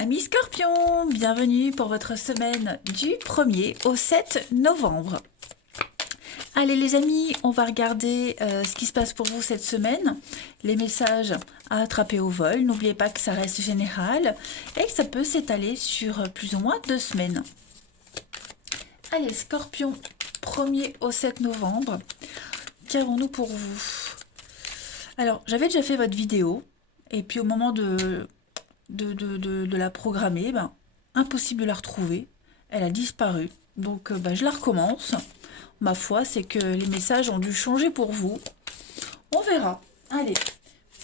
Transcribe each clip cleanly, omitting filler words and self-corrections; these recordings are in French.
Amis Scorpions, bienvenue pour votre semaine du 1er au 7 novembre. Allez les amis, on va regarder ce qui se passe pour vous cette semaine, les messages à attraper au vol. N'oubliez pas que ça reste général et que ça peut s'étaler sur plus ou moins 2 semaines. Allez Scorpions, 1er au 7 novembre, qu'avons-nous pour vous? Alors, j'avais déjà fait votre vidéo et puis au moment de la programmer, impossible de la retrouver. Elle a disparu. Donc je la recommence. Ma foi, c'est que les messages ont dû changer pour vous. On verra. Allez.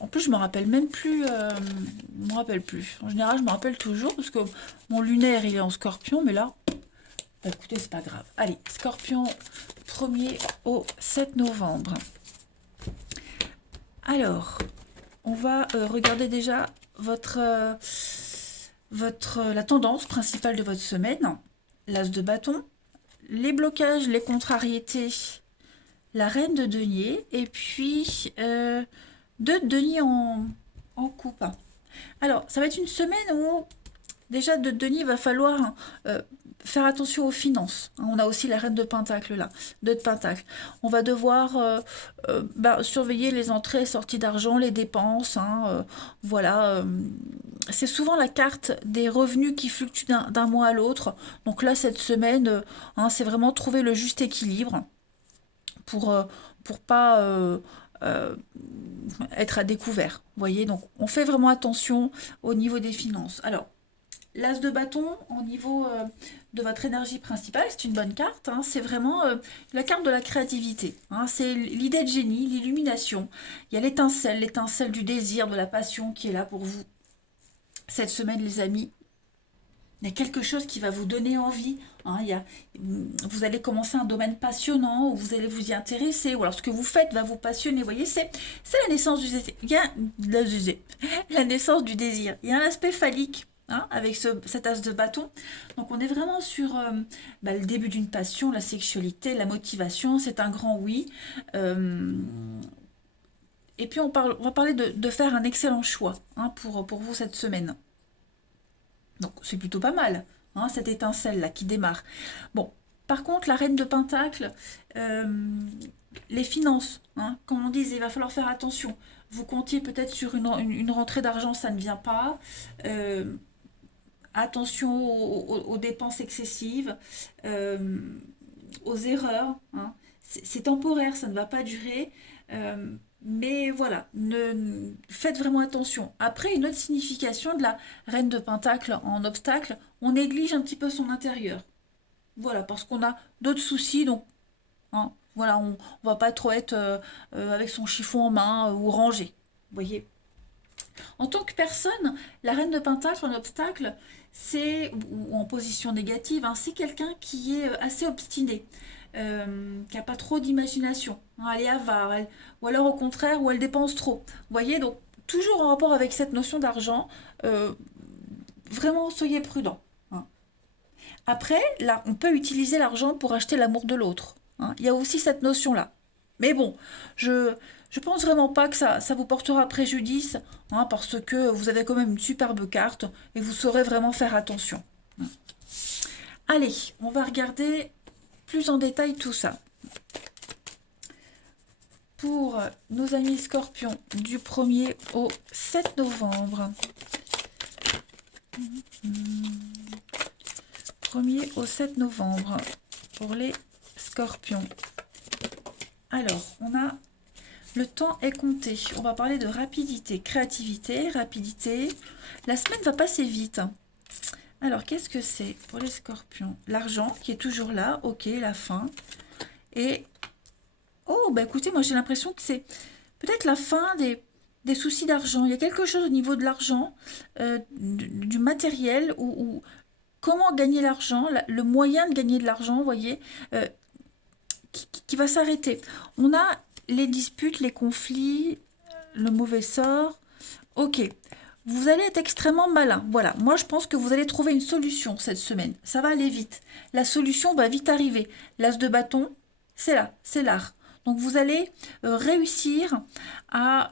En plus, je me rappelle même plus. Je me rappelle plus. En général, je me rappelle toujours parce que mon lunaire, il est en scorpion. Mais là, écoutez, c'est pas grave. Allez, scorpion 1er au 7 novembre. Alors, on va regarder déjà la tendance principale de votre semaine, l'as de bâton, les blocages, les contrariétés, la reine de denier, et puis 2 deniers en coupe. Alors, ça va être une semaine où, déjà, de denier, il va falloir faire attention aux finances. On a aussi la reine de pentacle là, 2 de pentacle. On va devoir surveiller les entrées et sorties d'argent, les dépenses. Voilà. C'est souvent la carte des revenus qui fluctuent d'un mois à l'autre. Donc là, cette semaine, c'est vraiment trouver le juste équilibre pour pas être à découvert. Vous voyez, donc on fait vraiment attention au niveau des finances. Alors, l'as de bâton, au niveau de votre énergie principale, c'est une bonne carte. C'est vraiment la carte de la créativité. C'est l'idée de génie, l'illumination. Il y a l'étincelle du désir, de la passion qui est là pour vous. Cette semaine, les amis, il y a quelque chose qui va vous donner envie. Vous allez commencer un domaine passionnant où vous allez vous y intéresser. Ou alors ce que vous faites va vous passionner. Vous voyez, c'est la naissance du désir. La naissance du désir. Il y a un aspect phallique. Avec cet as de bâton. Donc on est vraiment sur le début d'une passion, la sexualité, la motivation, c'est un grand oui. Et puis on va parler de faire un excellent choix pour vous cette semaine. Donc c'est plutôt pas mal, cette étincelle-là qui démarre. Bon, par contre, la reine de pentacle, les finances, comme on dit, il va falloir faire attention. Vous comptiez peut-être sur une rentrée d'argent, ça ne vient pas. Attention aux dépenses excessives, aux erreurs. C'est temporaire, ça ne va pas durer. Mais voilà, faites vraiment attention. Après, une autre signification de la reine de pentacle en obstacle, on néglige un petit peu son intérieur. Voilà, parce qu'on a d'autres soucis, donc voilà, on va pas trop être avec son chiffon en main ou rangé. Vous voyez. En tant que personne, la reine de pentacle en obstacle, ou en position négative, c'est quelqu'un qui est assez obstiné, qui n'a pas trop d'imagination. Elle est avare, ou alors au contraire, où elle dépense trop. Vous voyez, donc toujours en rapport avec cette notion d'argent, vraiment soyez prudent. Après, là, on peut utiliser l'argent pour acheter l'amour de l'autre. Il y a aussi cette notion-là. Mais bon, je pense vraiment pas que ça vous portera préjudice, parce que vous avez quand même une superbe carte et vous saurez vraiment faire attention. Allez, on va regarder plus en détail tout ça. Pour nos amis scorpions du 1er au 7 novembre. 1er au 7 novembre pour les scorpions. Alors, on a le temps est compté. On va parler de rapidité, créativité, rapidité. La semaine va passer vite. Alors, qu'est-ce que c'est pour les scorpions? L'argent qui est toujours là. Ok, la fin. Et, oh, écoutez, moi j'ai l'impression que c'est peut-être la fin des soucis d'argent. Il y a quelque chose au niveau de l'argent, du matériel, ou comment gagner l'argent, le moyen de gagner de l'argent, vous voyez, qui va s'arrêter. On a les disputes, les conflits, le mauvais sort. Ok, vous allez être extrêmement malin. Voilà, moi je pense que vous allez trouver une solution cette semaine. Ça va aller vite. La solution va vite arriver. L'as de bâton, c'est là, c'est l'art. Donc vous allez réussir à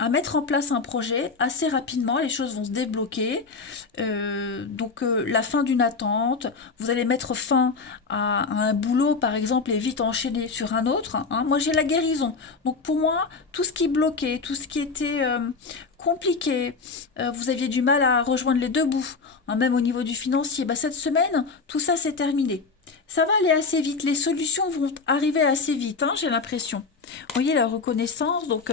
à mettre en place un projet assez rapidement, les choses vont se débloquer. La fin d'une attente, vous allez mettre fin à un boulot par exemple et vite enchaîner sur un autre, hein. Moi j'ai la guérison. Donc pour moi, tout ce qui bloquait, tout ce qui était compliqué, vous aviez du mal à rejoindre les deux bouts, hein, même au niveau du financier, bah, cette semaine, tout ça c'est terminé. Ça va aller assez vite, les solutions vont arriver assez vite, hein, j'ai l'impression. Vous voyez la reconnaissance, donc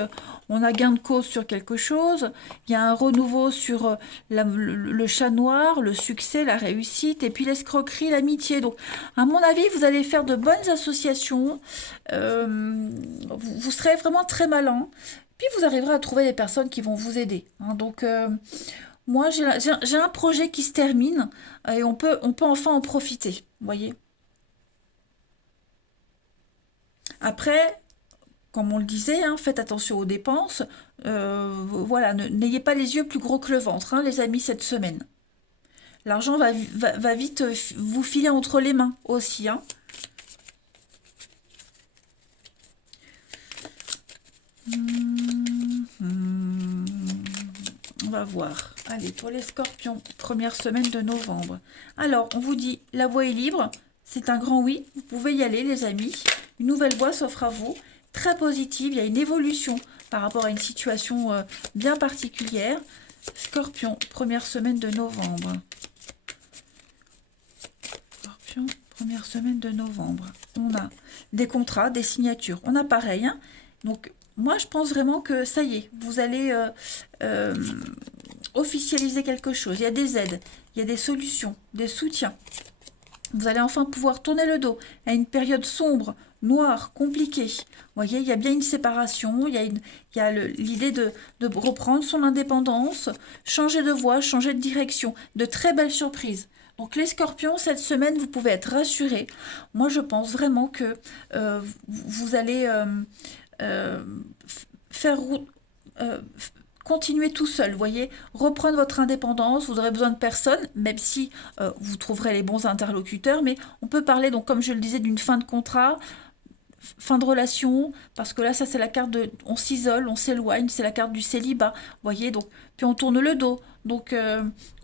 on a gain de cause sur quelque chose, il y a un renouveau sur le chat noir, le succès, la réussite, et puis l'escroquerie, l'amitié. Donc, à mon avis, vous allez faire de bonnes associations, vous serez vraiment très malin, puis vous arriverez à trouver des personnes qui vont vous aider, hein. Donc, moi, j'ai un projet qui se termine, et on peut enfin en profiter, vous voyez. Après, comme on le disait, hein, faites attention aux dépenses. Voilà, n'ayez pas les yeux plus gros que le ventre, hein, les amis, cette semaine. L'argent va vite vous filer entre les mains aussi, hein. Hmm, on va voir. Allez, pour les scorpions, première semaine de novembre. Alors, on vous dit, la voie est libre. C'est un grand oui. Vous pouvez y aller, les amis. Une nouvelle voie s'offre à vous. Très positive. Il y a une évolution par rapport à une situation bien particulière. Scorpion, première semaine de novembre. Scorpion, première semaine de novembre. On a des contrats, des signatures. On a pareil, hein. Donc, moi, je pense vraiment que ça y est, vous allez euh, officialiser quelque chose. Il y a des aides, il y a des solutions, des soutiens. Vous allez enfin pouvoir tourner le dos à une période sombre, noire, compliquée. Vous voyez, il y a bien une séparation, il y a l'idée de reprendre son indépendance, changer de voie, changer de direction. De très belles surprises. Donc les scorpions, cette semaine, vous pouvez être rassurés. Moi, je pense vraiment que vous allez euh, faire route, continuer tout seul, vous voyez, reprendre votre indépendance, vous aurez besoin de personne, même si vous trouverez les bons interlocuteurs, mais on peut parler, donc comme je le disais, d'une fin de contrat, fin de relation, parce que là, ça c'est la carte de, on s'isole, on s'éloigne, c'est la carte du célibat, vous voyez, donc, puis on tourne le dos, donc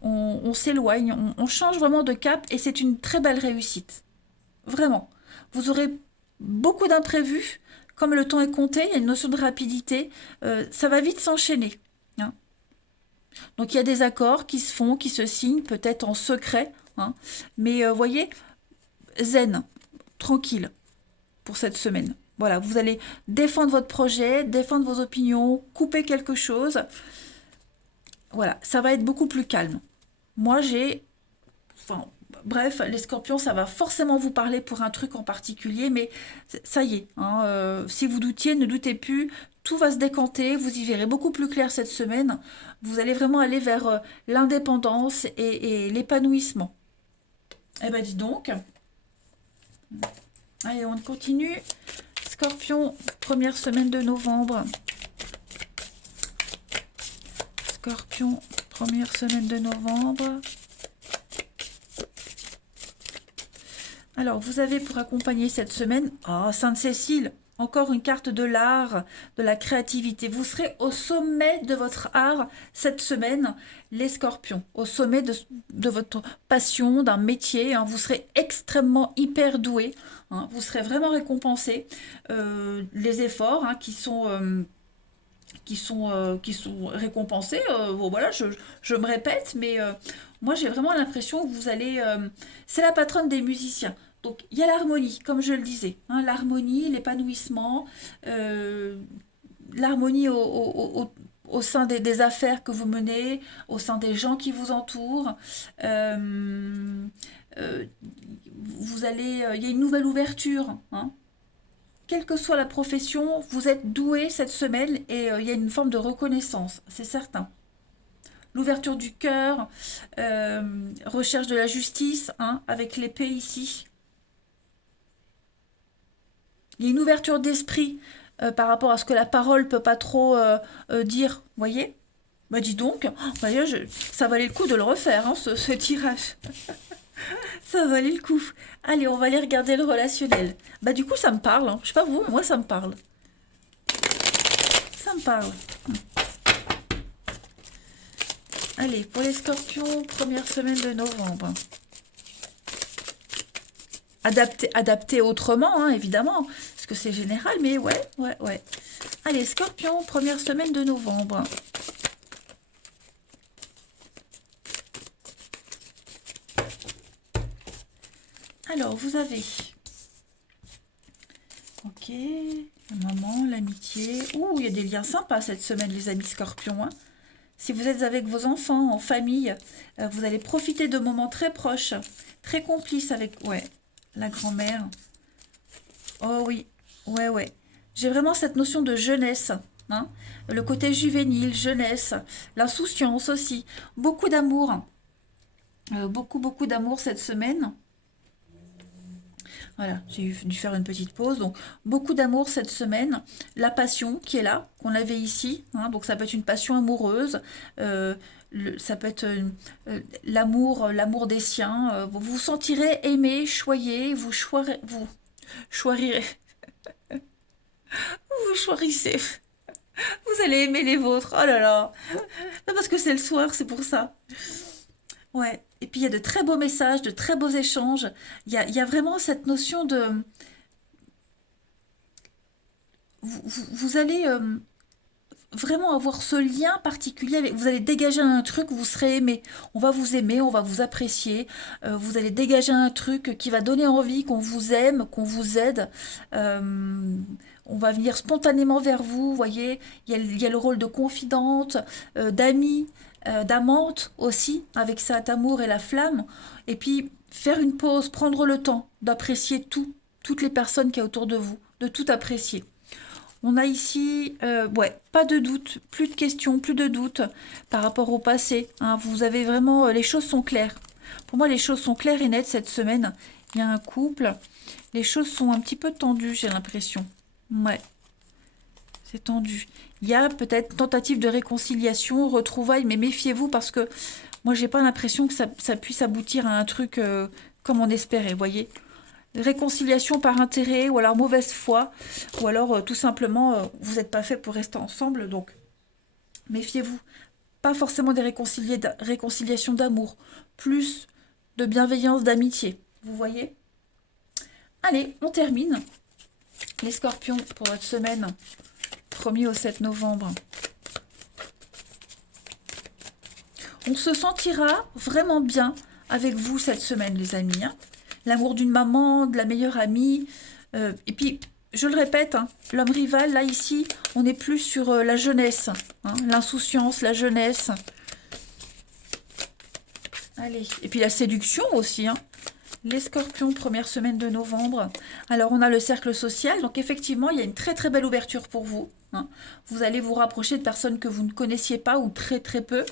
on s'éloigne, on change vraiment de cap, et c'est une très belle réussite, vraiment. Vous aurez beaucoup d'imprévus, comme le temps est compté, il y a une notion de rapidité, ça va vite s'enchaîner, hein. Donc il y a des accords qui se font, qui se signent, peut-être en secret, hein. Mais voyez, zen, tranquille pour cette semaine. Voilà, vous allez défendre votre projet, défendre vos opinions, couper quelque chose. Voilà, ça va être beaucoup plus calme. Moi, enfin, bref, les scorpions, ça va forcément vous parler pour un truc en particulier, mais ça y est, hein, si vous doutiez, ne doutez plus, tout va se décanter, vous y verrez beaucoup plus clair cette semaine, vous allez vraiment aller vers l'indépendance et l'épanouissement. Eh ben dis donc, allez, on continue. Scorpion, première semaine de novembre. Scorpion, première semaine de novembre. Alors, vous avez pour accompagner cette semaine, Sainte-Cécile, encore une carte de l'art, de la créativité. Vous serez au sommet de votre art cette semaine, les scorpions, au sommet de votre passion, d'un métier, hein. Vous serez extrêmement hyper doué, hein. Vous serez vraiment récompensé. Les efforts, hein, qui sont récompensés. Bon, voilà, je me répète, mais moi j'ai vraiment l'impression que vous allez... c'est la patronne des musiciens. Donc il y a l'harmonie, comme je le disais, hein, l'harmonie, l'épanouissement, euh, l'harmonie au sein des affaires que vous menez, au sein des gens qui vous entourent. Euh, euh, Vous allez, il y a une nouvelle ouverture, hein. Quelle que soit la profession, vous êtes doué cette semaine et il y a une forme de reconnaissance, c'est certain. L'ouverture du cœur, recherche de la justice, hein, avec l'épée ici. Il y a une ouverture d'esprit par rapport à ce que la parole ne peut pas trop dire, vous voyez. Bah dis donc, voyez, ça valait le coup de le refaire, hein, ce tirage. Ça valait le coup. Allez, on va aller regarder le relationnel. Bah du coup, ça me parle, hein. Je sais pas vous, mais moi ça me parle. Ça me parle. Allez, pour les scorpions, première semaine de novembre. Adapté autrement, hein, évidemment, parce que c'est général, mais ouais, ouais, ouais. Allez, scorpion, première semaine de novembre. Alors, vous avez... Ok, la maman, l'amitié. Ouh, il y a des liens sympas cette semaine, les amis scorpions, hein. Si vous êtes avec vos enfants, en famille, vous allez profiter de moments très proches, très complices avec, ouais, la grand-mère. Oh oui, ouais, ouais. J'ai vraiment cette notion de jeunesse, hein. Le côté juvénile, jeunesse, l'insouciance aussi. Beaucoup d'amour, beaucoup, beaucoup d'amour cette semaine. Voilà, j'ai dû faire une petite pause. Donc, beaucoup d'amour cette semaine. La passion qui est là, qu'on avait ici, hein. Donc, ça peut être une passion amoureuse. Ça peut être l'amour des siens. Vous vous sentirez aimé, choyé. Choirirez, vous choisissez. Vous allez aimer les vôtres. Oh là là. Non, parce que c'est le soir, c'est pour ça. Ouais. Et puis, il y a de très beaux messages, de très beaux échanges. Il y a vraiment cette notion de... Vous allez vraiment avoir ce lien particulier avec, vous allez dégager un truc, vous serez aimé, on va vous aimer, on va vous apprécier, vous allez dégager un truc qui va donner envie qu'on vous aime, qu'on vous aide. Euh, on va venir spontanément vers vous, vous voyez, il y a le rôle de confidente, d'amie, d'amante aussi, avec cet amour et la flamme, et puis faire une pause, prendre le temps d'apprécier tout, toutes les personnes qui y a autour de vous, de tout apprécier. On a ici, ouais, pas de doute, plus de questions, plus de doutes par rapport au passé, hein. Vous avez vraiment, les choses sont claires. Pour moi, les choses sont claires et nettes cette semaine. Il y a un couple. Les choses sont un petit peu tendues, j'ai l'impression. Ouais, c'est tendu. Il y a peut-être tentative de réconciliation, retrouvailles, mais méfiez-vous parce que moi, j'ai pas l'impression que ça puisse aboutir à un truc comme on espérait, vous voyez. Réconciliation par intérêt ou alors mauvaise foi ou alors tout simplement vous n'êtes pas fait pour rester ensemble, donc méfiez-vous. Pas forcément des réconciliations d'amour, plus de bienveillance, d'amitié, vous voyez. Allez, on termine les scorpions pour votre semaine 1er au 7 novembre. On se sentira vraiment bien avec vous cette semaine, les amis, hein. L'amour d'une maman, de la meilleure amie. Et puis, je le répète, hein, l'homme rival, là, ici, on est plus sur la jeunesse, hein, l'insouciance, la jeunesse. Allez, et puis la séduction aussi, hein. Les scorpions, première semaine de novembre. Alors, on a le cercle social. Donc, effectivement, il y a une très, très belle ouverture pour vous, hein. Vous allez vous rapprocher de personnes que vous ne connaissiez pas ou très, très peu.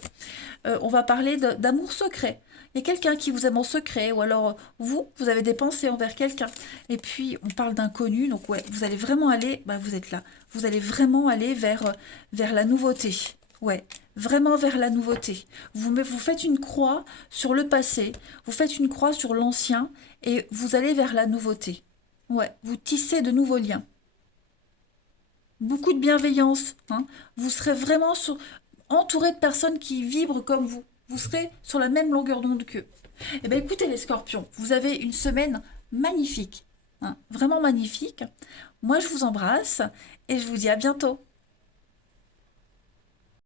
On va parler d'amour secret. Il y a quelqu'un qui vous aime en secret, ou alors vous avez des pensées envers quelqu'un. Et puis, on parle d'inconnu, donc ouais, vous allez vraiment aller, bah vous êtes là, vous allez vraiment aller vers la nouveauté. Ouais, vraiment vers la nouveauté. Vous faites une croix sur le passé, vous faites une croix sur l'ancien, et vous allez vers la nouveauté. Ouais, vous tissez de nouveaux liens. Beaucoup de bienveillance, hein. Vous serez vraiment entouré de personnes qui vibrent comme vous. Vous serez sur la même longueur d'onde qu'eux. Eh bien, écoutez les scorpions, vous avez une semaine magnifique, hein, vraiment magnifique. Moi, je vous embrasse et je vous dis à bientôt.